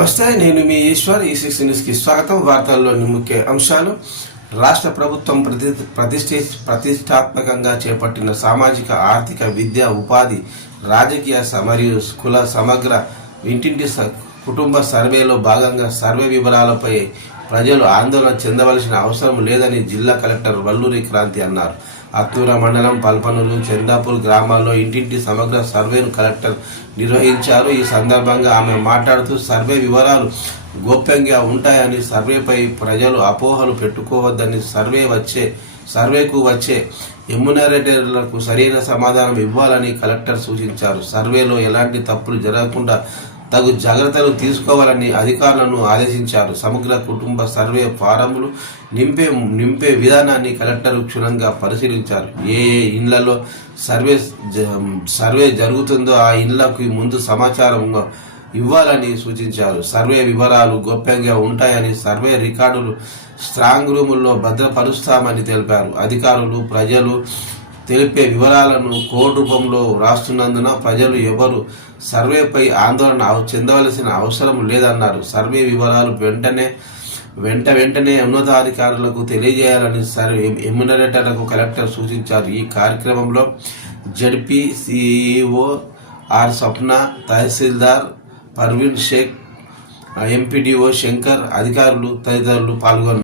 నమస్తే, నేను మీ ఈశ్వర్. ఈ6 న్యూస్కి స్వాగతం. వార్తల్లోని ముఖ్య అంశాలు. రాష్ట్ర ప్రభుత్వం ప్రతిష్టాత్మకంగా చేపట్టిన సామాజిక, ఆర్థిక, విద్య, ఉపాధి, రాజకీయ మరియు కుల సమగ్ర ఇంటింటి కుటుంబ సర్వేలో భాగంగా సర్వే వివరాలపై ప్రజలు ఆందోళన చెందవలసిన అవసరం లేదని జిల్లా కలెక్టర్ వల్లూరి క్రాంతి అన్నారు. అత్తూర మండలం పల్పనూరు, చందాపూర్ గ్రామాల్లో ఇంటింటి సమగ్ర సర్వేను కలెక్టర్ నిర్వహించారు. ఈ సందర్భంగా ఆమె మాట్లాడుతూ సర్వే వివరాలు గోప్యంగా ఉంటాయని, సర్వేపై ప్రజలు అపోహలు పెట్టుకోవద్దని, సర్వేకు వచ్చే ఎమ్యునరేటర్లకు సరైన సమాధానం ఇవ్వాలని కలెక్టర్ సూచించారు. సర్వేలో ఎలాంటి తప్పులు జరగకుండా తగు జాగ్రత్తలు తీసుకోవాలని అధికారులను ఆదేశించారు. సమగ్ర కుటుంబ సర్వే ఫారములు నింపే విధానాన్ని కలెక్టర్ క్షుణ్ణంగా పరిశీలించారు. ఏ ఇళ్లలో సర్వే జరుగుతుందో ఆ ఇళ్లకు ముందు సమాచారం ఇవ్వాలని సూచించారు. సర్వే వివరాలు గోప్యంగా ఉంటాయని, సర్వే రికార్డులు స్ట్రాంగ్ రూముల్లో భద్రపరుస్తామని తెలిపారు. అధికారులు ప్రజలు తెలిపే వివరాలను కోడ్ రూపంలో వ్రాస్తున్నందున ప్రజలు ఎవరు సర్వేపై ఆందోళన చెందవలసిన అవసరం లేదన్నారు. సర్వే వివరాలు వెంటనే ఉన్నతాధికారులకు తెలియజేయాలని ఎమ్యునరేటర్లకు కలెక్టర్ సూచించారు. ఈ కార్యక్రమంలో జడ్పీ సిఇఓ ఆర్ స్వప్న, తహసీల్దార్ పర్వీన్ షేక్, ఎంపీడీఓ శంకర్, అధికారులు తదితరులు పాల్గొన్నారు.